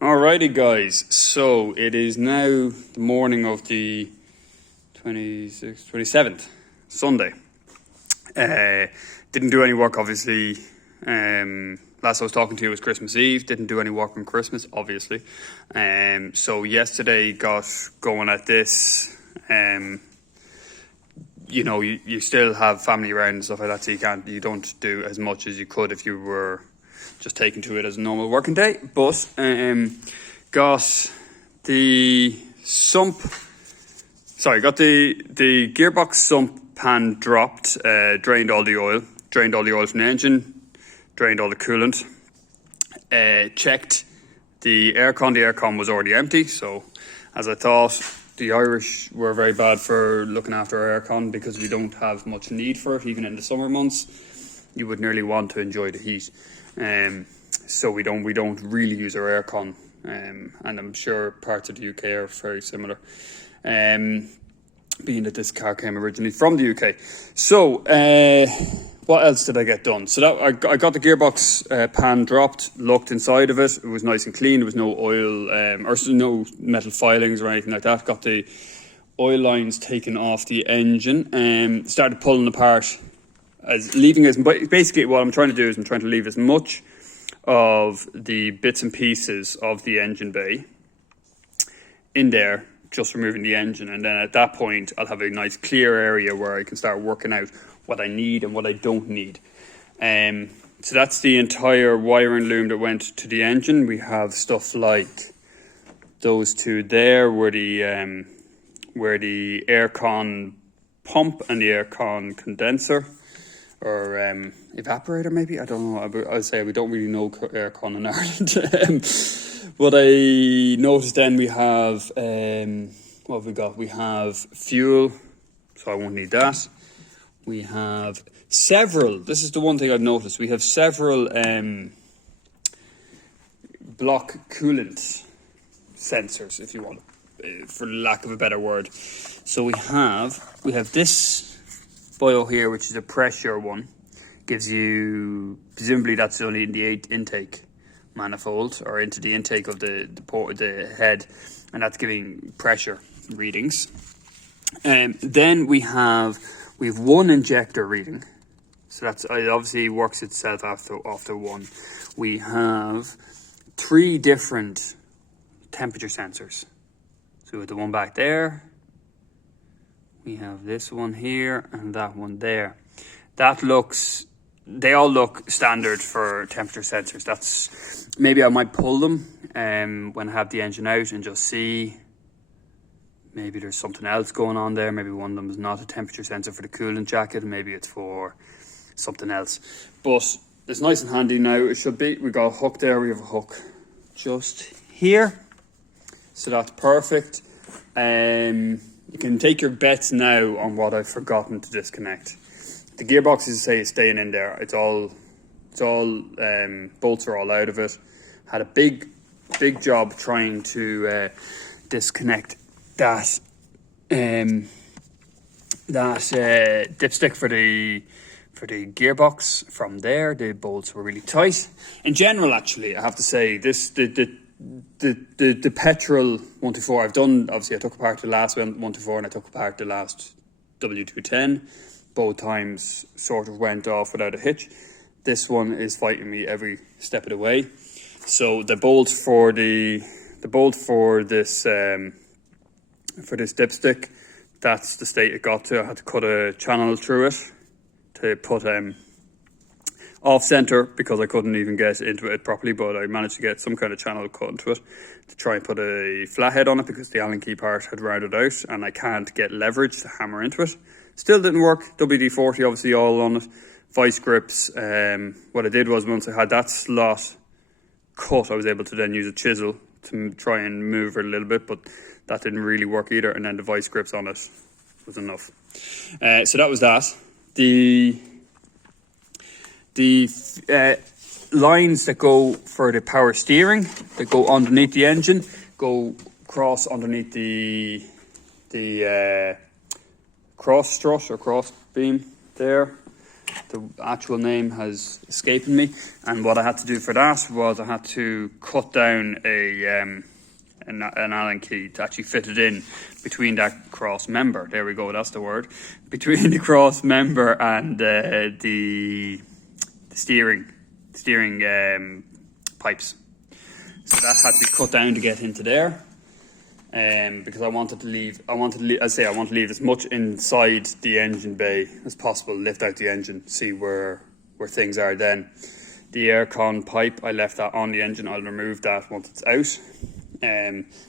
Alrighty guys, so it is now the morning of the 26th, 27th, Sunday. Didn't do any work obviously. Last I was talking to you was Christmas Eve. Didn't do any work on Christmas obviously. So yesterday got going at this. You still have family around and stuff like that, so you don't do as much as you could if you were just taking to it as a normal working day. But got the gearbox sump pan dropped, drained all the oil from the engine, drained all the coolant, checked the aircon. The aircon was already empty, so as I thought, the Irish were very bad for looking after our aircon because we don't have much need for it, even in the summer months. You would nearly want to enjoy the heat. So we don't really use our aircon, and I'm sure parts of the UK are very similar, being that this car came originally from the UK. So what else did I get done? So that I got the gearbox pan dropped, looked inside of it. It was nice and clean. There was no oil or no metal filings or anything like that. Got the oil lines taken off the engine, started pulling apart. Basically what I'm trying to do is I'm trying to leave as much of the bits and pieces of the engine bay in there, just removing the engine, and then at that point I'll have a nice clear area where I can start working out what I need and what I don't need. So that's the entire wiring loom that went to the engine. We have stuff like those two there where the aircon pump and the aircon condenser or evaporator, maybe, I don't know. I'd say we don't really know aircon in Ireland. What I noticed then, we have what have we got? We have fuel, so I won't need that. We have several, this is the one thing I've noticed, we have several block coolant sensors, if you want, for lack of a better word. So we have this boil here, which is a pressure one, gives you, presumably that's only in the intake manifold or into the intake of the head, and that's giving pressure readings. Then we have one injector reading, so that's, it obviously works itself after one. We have 3 different temperature sensors. So with the one back there, we have this one here and that one there. They all look standard for temperature sensors. That's, maybe I might pull them when I have the engine out and just see. Maybe there's something else going on there. Maybe one of them is not a temperature sensor for the coolant jacket, and maybe it's for something else. But it's nice and handy now. It should be. We got a hook there. We have a hook just here. So that's perfect. You can take your bets now on what I've forgotten to disconnect. The gearbox is staying in there. It's all bolts are all out of it. Had a big job trying to disconnect that dipstick for the gearbox from there. The bolts were really tight. In general, actually, I have to say this the petrol 124 I've done. Obviously, I took apart the last 124 and I took apart the last W210. Both times sort of went off without a hitch. This one is fighting me every step of the way. So the bolt for this dipstick, that's the state it got to. I had to cut a channel through it to put off center because I couldn't even get into it properly, but I managed to get some kind of channel cut into it to try and put a flathead on it because the Allen key part had rounded out and I can't get leverage to hammer into it. Still didn't work. WD-40 obviously all on it. Vice grips. What I did was, once I had that slot cut, I was able to then use a chisel to try and move it a little bit, but that didn't really work either, and then the vice grips on it was enough. So that was that. The lines that go for the power steering, that go underneath the engine, go cross underneath the cross strut or cross beam there. The actual name has escaped me, and what I had to do for that was I had to cut down an Allen key to actually fit it in between that cross member. There we go, that's the word. Between the cross member and the steering pipes. So that had to be cut down to get into there. Because I want to leave as much inside the engine bay as possible, lift out the engine, see where things are then. The aircon pipe, I left that on the engine. I'll remove that once it's out.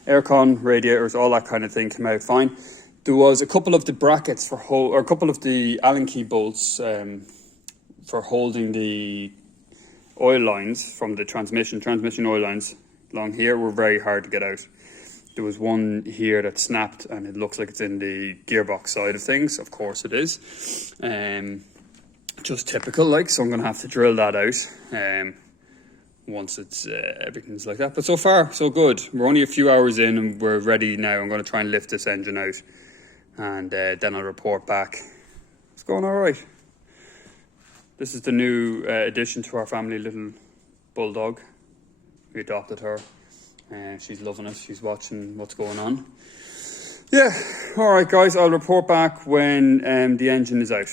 Aircon, radiators, all that kind of thing came out fine. There was a couple of the brackets a couple of the Allen key bolts for holding the oil lines from the transmission oil lines along here were very hard to get out. There was one here that snapped, and it looks like it's in the gearbox side of things. Of course it is. Just typical, like, so I'm going to have to drill that out once it's everything's like that. But so far, so good. We're only a few hours in, and we're ready now. I'm going to try and lift this engine out, and then I'll report back. It's going all right. This is the new addition to our family, little bulldog. We adopted her. She's loving it. She's watching what's going on. Yeah, all right, guys. I'll report back when the engine is out.